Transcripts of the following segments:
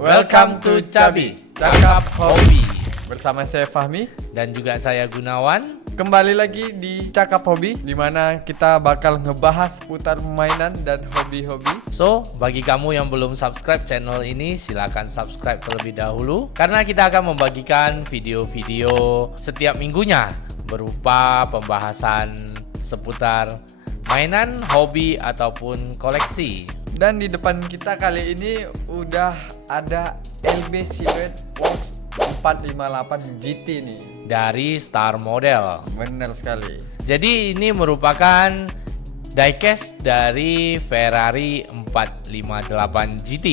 Welcome to Cabi, Cakap Hobi. Bersama saya Fahmi Dan juga saya Gunawan. kembali lagi di Cakap Hobi, di mana kita bakal ngebahas seputar mainan dan hobi-hobi. So, bagi kamu yang belum subscribe channel ini, silakan subscribe terlebih dahulu karena kita akan membagikan video-video setiap minggunya berupa pembahasan seputar mainan, hobi ataupun koleksi. Dan di depan kita kali ini udah ada LB Silhouette Works 458 GT nih. Dari Star Model. Benar sekali. Jadi ini merupakan diecast dari Ferrari 458 GT.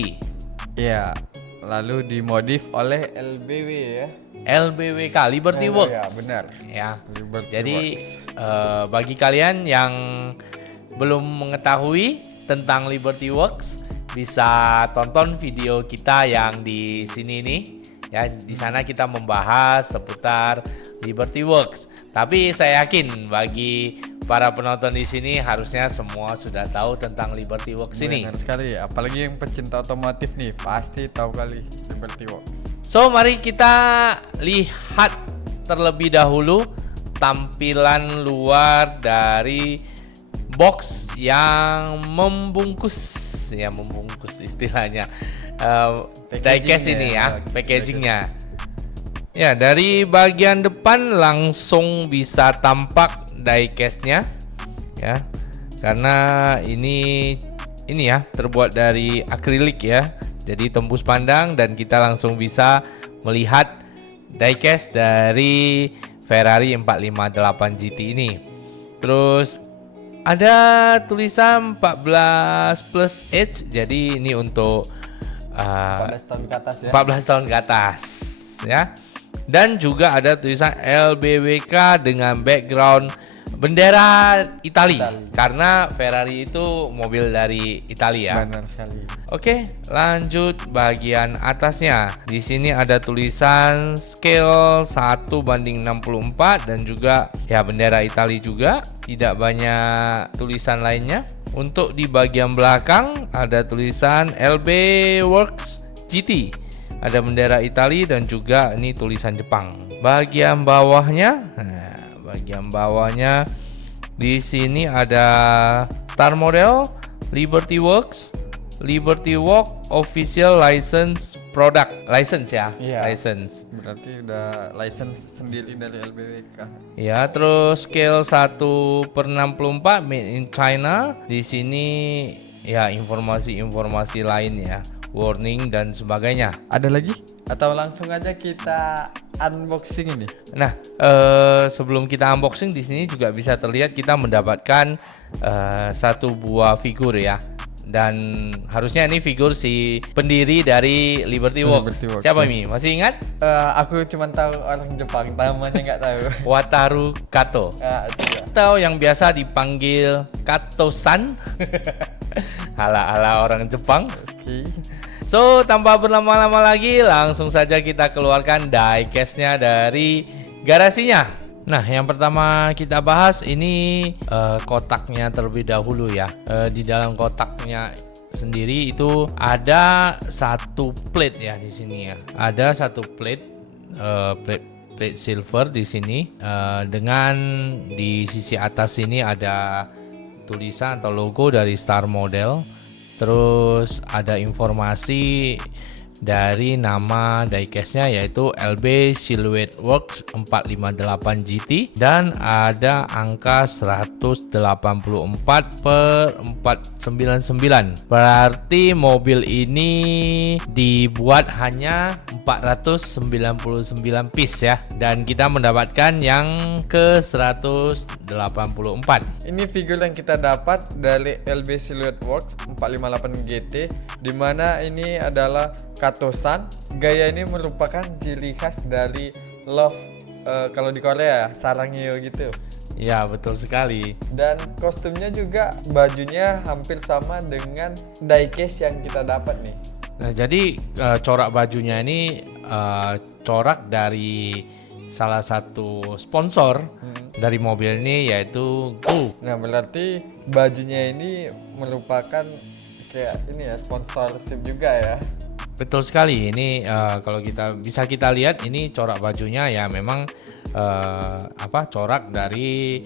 Ya, lalu dimodif oleh LBW ya. LBWK, Liberty Works. Ya, benar. Ya. Liberty Jadi Works. bagi kalian yang belum mengetahui tentang Liberty Works, bisa tonton video kita yang di sini nih. Ya, di sana kita membahas seputar Liberty Works. Tapi saya yakin bagi para penonton di sini harusnya semua sudah tahu tentang Liberty Works ini. Benar sekali, apalagi yang pecinta otomotif nih pasti tahu kali Liberty Works. So, mari kita lihat terlebih dahulu tampilan luar dari box yang membungkus istilahnya diecast ini ya, packagingnya. Ya, dari bagian depan langsung bisa tampak diecastnya ya, karena ini ya terbuat dari akrilik ya, jadi tembus pandang dan kita langsung bisa melihat diecast dari Ferrari 458 GT ini. Terus ada tulisan 14 plus age, jadi ini untuk 14 tahun ke atas ya. 14 tahun ke atas ya. Dan juga ada tulisan LBWK dengan background bendera Italia. Karena Ferrari itu mobil dari Italia. Benar sekali. Oke, lanjut bagian atasnya. Di sini ada tulisan scale 1:64 dan juga ya bendera Italia juga. Tidak banyak tulisan lainnya. Untuk di bagian belakang ada tulisan LB Works GT. Ada bendera Italia dan juga ini tulisan Jepang. Bagian bawahnya, di sini ada Star Model, Liberty Works, Liberty Walk Official License Product, license ya, Iya. license. Berarti udah license sendiri dari LBWK. Ya, terus scale 1/64 made in China. Di sini ya informasi-informasi lain ya, warning dan sebagainya. Ada lagi? Atau langsung aja kita unboxing ini? Nah, sebelum kita unboxing di sini juga bisa terlihat kita mendapatkan satu buah figur ya. Dan harusnya ini figur si pendiri dari Liberty Works. Liberty Works, Siapa ya. Mi? Masih ingat? Aku cuma tahu orang Jepang, namanya nggak tahu. Wataru Kato. Itu ya. Atau yang biasa dipanggil Kato-san. Ala-ala orang Jepang. Oke. So, tanpa berlama-lama lagi, langsung saja kita keluarkan diecast-nya dari garasinya. Nah, yang pertama kita bahas ini kotaknya terlebih dahulu ya. Di dalam kotaknya sendiri itu ada satu plate ya di sini ya. Ada satu plate, plate silver di sini, dengan di sisi atas ini ada tulisan atau logo dari Star Model. Terus ada informasi dari nama diecast-nya yaitu LB Silhouette Works 458 GT dan ada angka 184/499. Berarti mobil ini dibuat hanya 499 piece ya, dan kita mendapatkan yang ke 184. Ini figur yang kita dapat dari LB Silhouette Works 458 GT, dimana ini adalah Kato-san. Gaya ini merupakan ciri khas dari Love, kalau di Korea Sarangyo gitu. Ya, betul sekali. Dan kostumnya juga, bajunya hampir sama dengan diecast yang kita dapat nih. Nah, jadi corak bajunya ini corak dari salah satu sponsor dari mobil ini, yaitu Go. Nah, berarti bajunya ini merupakan kayak ini ya, sponsorship juga ya. betul sekali. Ini kalau kita lihat ini corak bajunya ya memang corak dari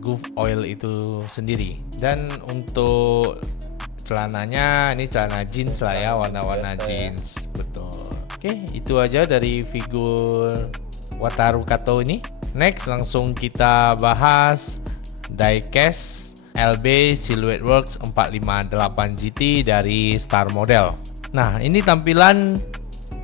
Goof Oil itu sendiri. Dan untuk celananya ini celana jeans lah ya, warna-warna jeans. Betul. Oke, itu aja dari figur Wataru Kato ini. Next langsung kita bahas diecast LB Silhouette Works 458 GT dari Star Model. Nah, ini tampilan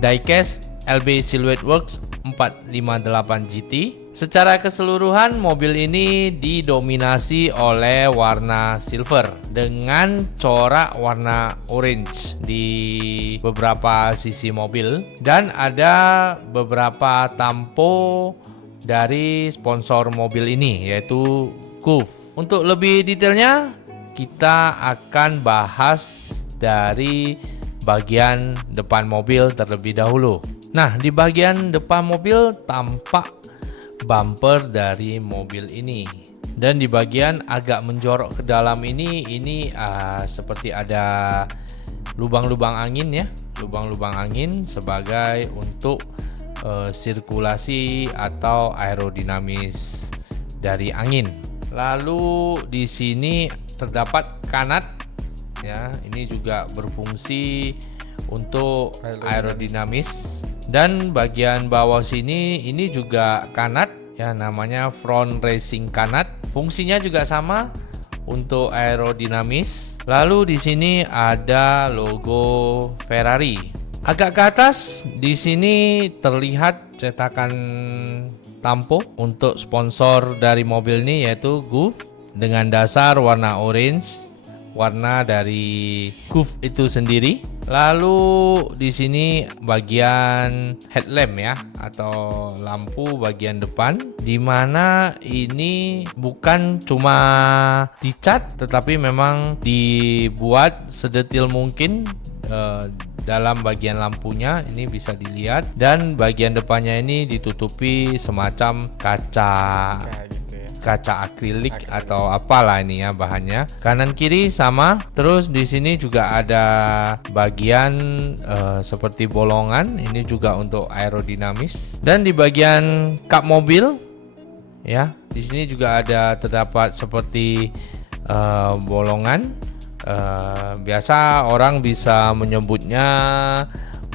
diecast LB Silhouette Works 458 GT. Secara keseluruhan mobil ini didominasi oleh warna silver dengan corak warna orange di beberapa sisi mobil, dan ada beberapa tampo dari sponsor mobil ini yaitu Goof. Untuk lebih detailnya kita akan bahas dari bagian depan mobil terlebih dahulu. Nah, di bagian depan mobil tampak bumper dari mobil ini, dan di bagian agak menjorok ke dalam ini seperti ada lubang-lubang angin ya, lubang-lubang angin sebagai untuk sirkulasi atau aerodinamis dari angin. Lalu di sini terdapat kanat ya, ini juga berfungsi untuk aerodinamis. Dan bagian bawah sini ini juga kanat ya, namanya front racing kanat. Fungsinya juga sama untuk aerodinamis. Lalu di sini ada logo Ferrari. Agak ke atas di sini terlihat cetakan tampo untuk sponsor dari mobil ini yaitu Goof dengan dasar warna orange, warna dari Goof itu sendiri. Lalu di sini bagian headlamp ya, atau lampu bagian depan, di mana ini bukan cuma dicat tetapi memang dibuat sedetil mungkin dalam bagian lampunya. Ini bisa dilihat, dan bagian depannya ini ditutupi semacam kaca akrilik atau apalah ini ya bahannya. Kanan kiri sama. Terus di sini juga ada bagian seperti bolongan, ini juga untuk aerodinamis. Dan di bagian kap mobil ya, di sini juga terdapat seperti bolongan. Biasa orang bisa menyebutnya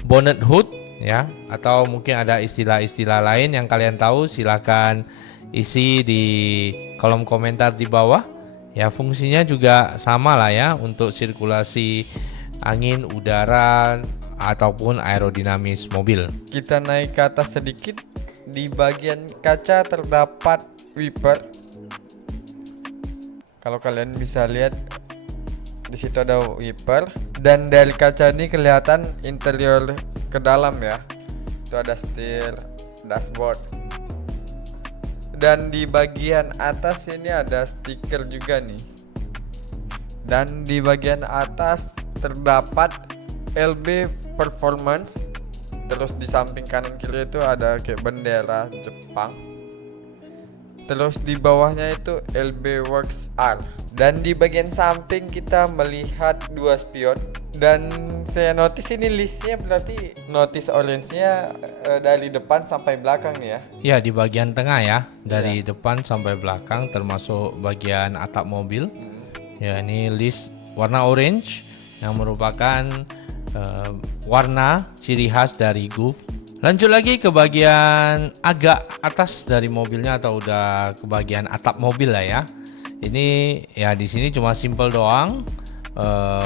bonnet hood ya, atau mungkin ada istilah-istilah lain yang kalian tahu, silakan isi di kolom komentar di bawah ya. Fungsinya juga sama lah ya, untuk sirkulasi angin, udara ataupun aerodinamis mobil. Kita naik ke atas sedikit. Di bagian kaca terdapat wiper. Kalau kalian bisa lihat di situ ada wiper, dan dari kaca ini kelihatan interior ke dalam ya. Itu ada setir, dashboard. Dan di bagian atas ini ada stiker juga nih. Dan di bagian atas terdapat LB Performance. Terus di samping kanan kiri itu ada kayak bendera Jepang. Terus di bawahnya itu LB Works R. Dan di bagian samping kita melihat dua spion. Dan saya notice ini listnya berarti notice orange-nya dari depan sampai belakang nih ya. Ya, di bagian tengah ya, dari depan sampai belakang termasuk bagian atap mobil. Ya, ini list warna orange yang merupakan warna ciri khas dari Goof. Lanjut lagi ke bagian agak atas dari mobilnya, atau udah ke bagian atap mobil lah ya. Ini ya di sini cuma simple doang.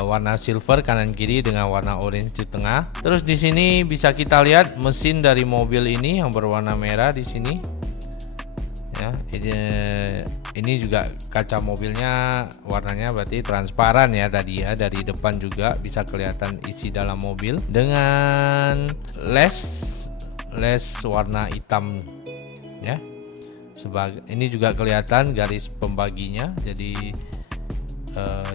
Warna silver kanan kiri dengan warna orange di tengah. Terus di sini bisa kita lihat mesin dari mobil ini yang berwarna merah di sini. Ya, ini juga kaca mobilnya warnanya berarti transparan ya tadi ya. Dari depan juga bisa kelihatan isi dalam mobil dengan les warna hitam ya. Ini juga kelihatan garis pembaginya, jadi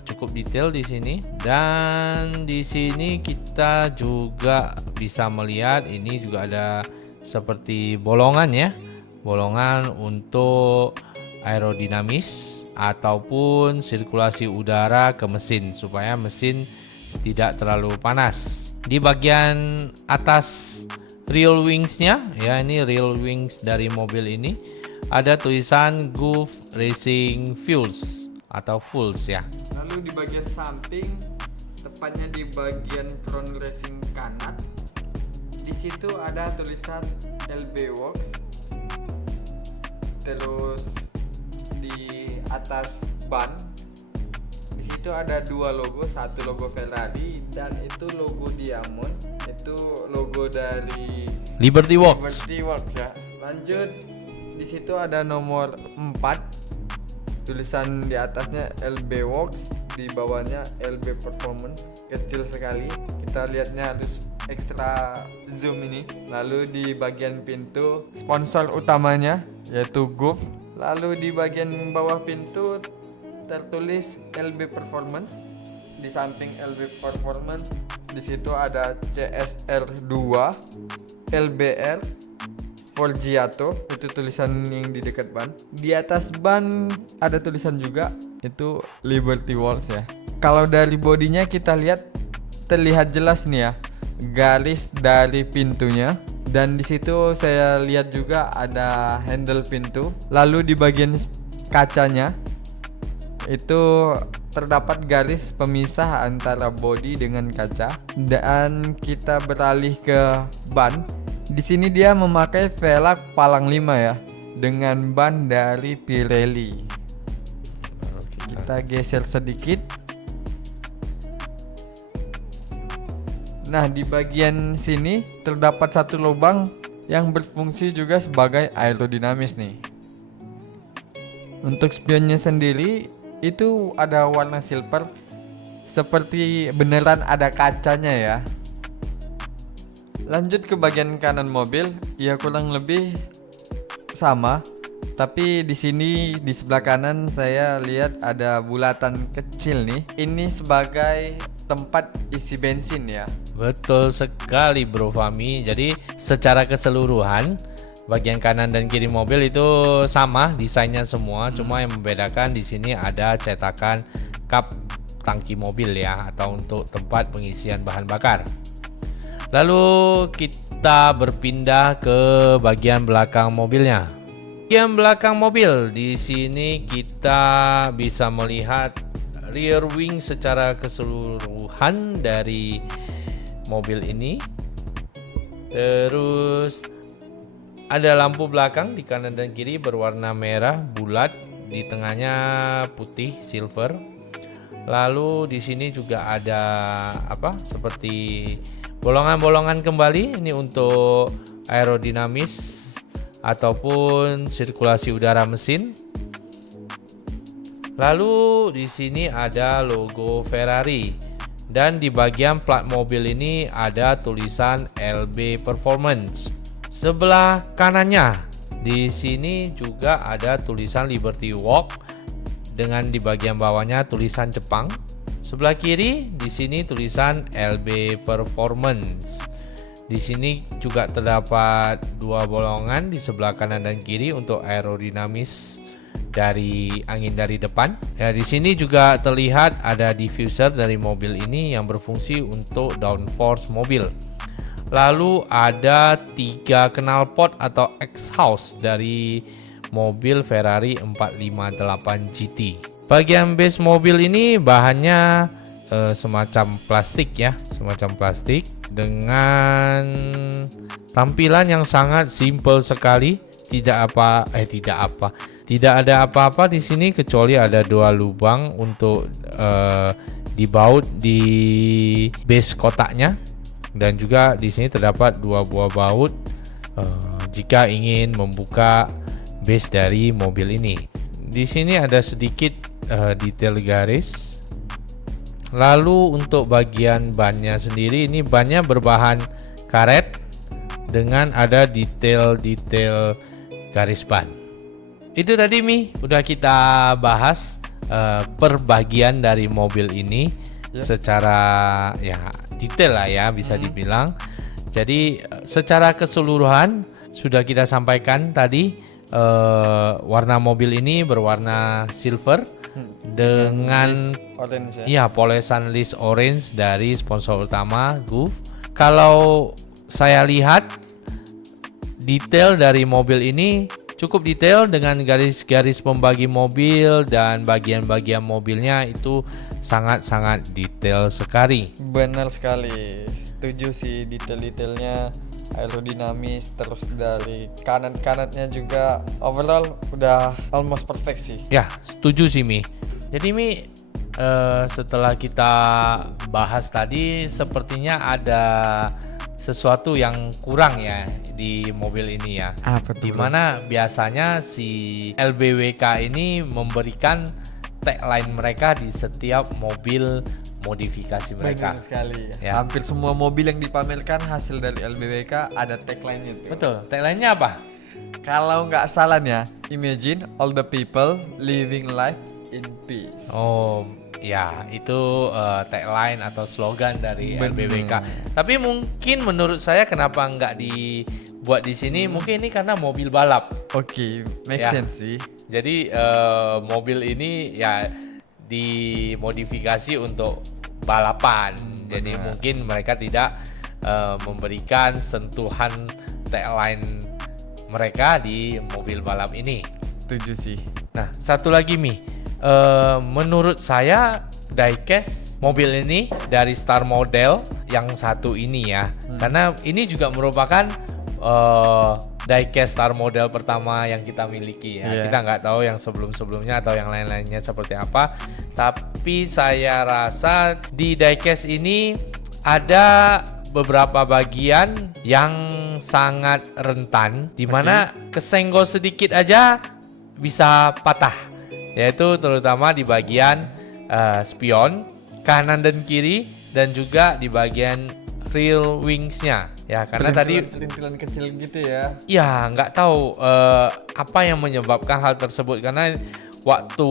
cukup detail di sini. Dan di sini kita juga bisa melihat ini juga ada seperti bolongan ya, bolongan untuk aerodinamis ataupun sirkulasi udara ke mesin supaya mesin tidak terlalu panas. Di bagian atas real wingsnya, ya ini real wings dari mobil ini, ada tulisan Gulf Racing Fuels atau Fulls ya. Lalu di bagian samping, tepatnya di bagian front racing kanan, di situ ada tulisan LB Works. Terus di atas ban, di situ ada dua logo, satu logo Ferrari dan itu logo Diamond, itu logo dari Liberty Works. Liberty Works ya. Lanjut, di situ ada nomor 4, tulisan di atasnya LB Works, di bawahnya LB Performance, kecil sekali. Kita lihatnya harus ekstra zoom ini. Lalu di bagian pintu sponsor utamanya yaitu Gulf. Lalu di bagian bawah pintu tertulis LB Performance. Di samping LB Performance di situ ada CSR2, LBR, Forgiato, itu tulisan yang di dekat ban. Di atas ban ada tulisan juga, itu Liberty Walls ya. Kalau dari bodinya kita lihat terlihat jelas nih ya, garis dari pintunya. Dan di situ saya lihat juga ada handle pintu. Lalu di bagian kacanya itu terdapat garis pemisah antara bodi dengan kaca. Dan kita beralih ke ban. Di sini dia memakai velg palang 5 ya, dengan ban dari Pirelli. Kita geser sedikit. Nah, di bagian sini terdapat satu lubang yang berfungsi juga sebagai aerodinamis nih. Untuk spionnya sendiri itu ada warna silver, seperti beneran ada kacanya ya. Lanjut ke bagian kanan mobil, ya kurang lebih sama, tapi di sini di sebelah kanan saya lihat ada bulatan kecil nih. Ini sebagai tempat isi bensin ya. Betul sekali Bro Fahmi. Jadi secara keseluruhan bagian kanan dan kiri mobil itu sama desainnya semua, cuma yang membedakan di sini ada cetakan kap tangki mobil ya, atau untuk tempat pengisian bahan bakar. Lalu kita berpindah ke bagian belakang mobilnya. Bagian belakang mobil di sini kita bisa melihat rear wing secara keseluruhan dari mobil ini. Terus ada lampu belakang di kanan dan kiri berwarna merah bulat, di tengahnya putih silver. Lalu di sini juga ada seperti bolongan-bolongan kembali, ini untuk aerodinamis ataupun sirkulasi udara mesin. Lalu di sini ada logo Ferrari dan di bagian plat mobil ini ada tulisan LB Performance. Sebelah kanannya di sini juga ada tulisan Liberty Walk dengan di bagian bawahnya tulisan Jepang. Sebelah kiri di sini tulisan LB Performance. Di sini juga terdapat dua bolongan di sebelah kanan dan kiri untuk aerodinamis dari angin dari depan. Ya, di sini juga terlihat ada diffuser dari mobil ini yang berfungsi untuk downforce mobil. Lalu ada 3 knalpot atau exhaust dari mobil Ferrari 458 GT. Bagian base mobil ini bahannya semacam plastik ya, semacam plastik dengan tampilan yang sangat simple sekali. Tidak ada apa-apa di sini kecuali ada 2 lubang untuk dibaut di base kotaknya, dan juga di sini terdapat 2 buah baut jika ingin membuka base dari mobil ini. Di sini ada sedikit detail garis. Lalu untuk bagian bannya sendiri, ini bannya berbahan karet dengan ada detail-detail garis ban. Itu tadi udah kita bahas per bagian dari mobil ini secara ya detail lah ya, bisa dibilang. Jadi secara keseluruhan sudah kita sampaikan tadi. Warna mobil ini berwarna silver dengan orange ya polesan list orange dari sponsor utama Gulf. kalau saya lihat detail dari mobil ini cukup detail dengan garis-garis pembagi mobil dan bagian-bagian mobilnya itu sangat-sangat detail sekali. Benar sekali, setuju sih, detail-detailnya aerodinamis, terus dari kanan-kanannya juga overall udah almost perfect sih. Ya, setuju sih Mi. Jadi Mi, setelah kita bahas tadi, sepertinya ada sesuatu yang kurang ya di mobil ini ya. Apa tuh? Dimana biasanya si LBWK ini memberikan tagline mereka di setiap mobil modifikasi mereka. Benar sekali Ya. Hampir semua mobil yang dipamerkan hasil dari LBWK ada tagline-nya tuh. Betul. Tagline-nya apa? Kalau nggak salah ya, imagine all the people living life in peace. Oh, ya itu tagline atau slogan dari Bener. LBWK. Tapi mungkin menurut saya kenapa nggak dibuat di sini? Mungkin ini karena mobil balap. Oke, make Ya. sense sih. Jadi mobil ini ya dimodifikasi untuk balapan. Jadi benar. mungkin mereka tidak memberikan sentuhan tagline mereka di mobil balap ini. Setuju sih. Nah, satu lagi Mi, menurut saya diecast mobil ini dari Star Model yang satu ini ya, karena ini juga merupakan diecast Star Model pertama yang kita miliki ya. Iya. Kita nggak tahu yang sebelum-sebelumnya atau yang lain-lainnya seperti apa, tapi saya rasa di diecast ini ada beberapa bagian yang sangat rentan, di mana kesenggol sedikit aja bisa patah, yaitu terutama di bagian spion kanan dan kiri, dan juga di bagian rear wingsnya ya, karena tadi perintilan kecil gitu ya. ya nggak tahu apa yang menyebabkan hal tersebut, karena waktu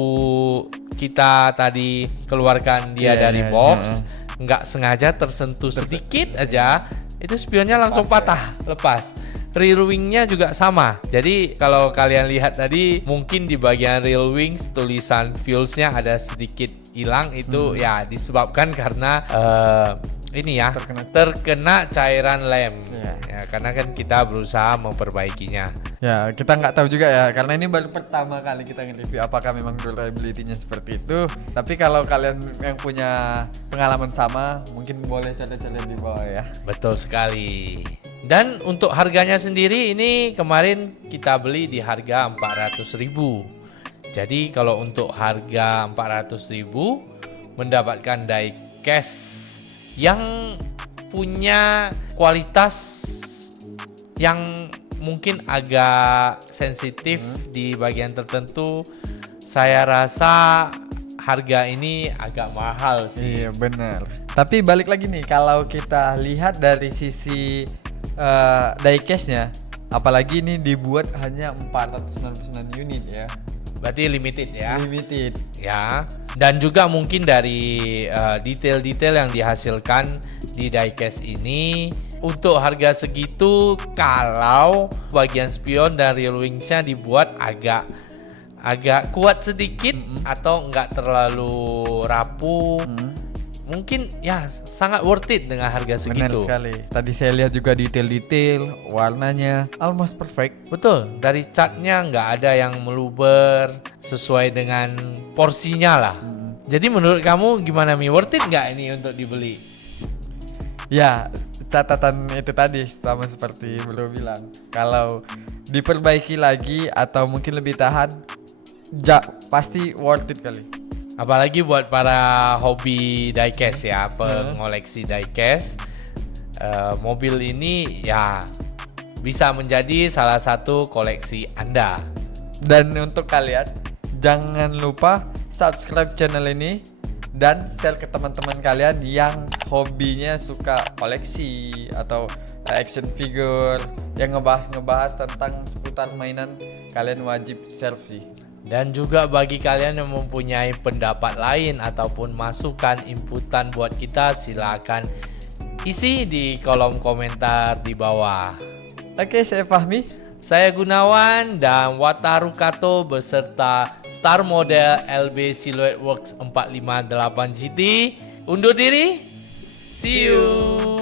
kita tadi keluarkan dia Iya, dari iya, box iya. nggak sengaja tersentuh sedikit aja, itu spionnya langsung patah, lepas. Rear wingnya juga sama. Jadi kalau kalian lihat tadi, mungkin di bagian rear wings tulisan fuelsnya ada sedikit hilang, itu ya disebabkan karena ini ya terkena cairan lem. Iya. Ya, karena kan kita berusaha memperbaikinya. Ya, kita nggak tahu juga ya, karena ini baru pertama kali kita nge-review apakah memang durability-nya seperti itu. Tapi kalau kalian yang punya pengalaman sama, mungkin boleh coret-coret di bawah ya. Betul sekali. Dan untuk harganya sendiri ini kemarin kita beli di harga 400.000. Jadi kalau untuk harga 400.000 mendapatkan diecast yang punya kualitas yang mungkin agak sensitif di bagian tertentu, saya rasa harga ini agak mahal sih. Iya, benar. Tapi balik lagi nih, kalau kita lihat dari sisi diecast-nya, apalagi ini dibuat hanya 499 unit ya. Berarti limited ya. Limited. Ya, dan juga mungkin dari detail-detail yang dihasilkan di diecast ini, untuk harga segitu, kalau bagian spion dan rear wingsnya dibuat agak kuat sedikit atau enggak terlalu rapuh, mungkin ya sangat worth it dengan harga Benar segitu. sekali. Tadi saya lihat juga detail-detail, warnanya almost perfect. Betul, dari catnya nggak ada yang meluber, sesuai dengan porsinya lah. Jadi menurut kamu gimana Mi? Worth it nggak ini untuk dibeli? Ya, catatan itu tadi sama seperti beliau bilang. Kalau diperbaiki lagi atau mungkin lebih tahan, pasti worth it kali. Apalagi buat para hobi diecast ya, pengoleksi diecast, mobil ini ya bisa menjadi salah satu koleksi Anda. Dan untuk kalian, jangan lupa subscribe channel ini dan share ke teman-teman kalian yang hobinya suka koleksi atau action figure, yang ngebahas tentang seputar mainan. Kalian wajib share sih. Dan juga bagi kalian yang mempunyai pendapat lain ataupun masukan inputan buat kita, silakan isi di kolom komentar di bawah. Oke, saya Fahmi. Saya Gunawan dan Wataru Kato beserta Star Model LB Silhouette Works 458 GT undur diri. See you.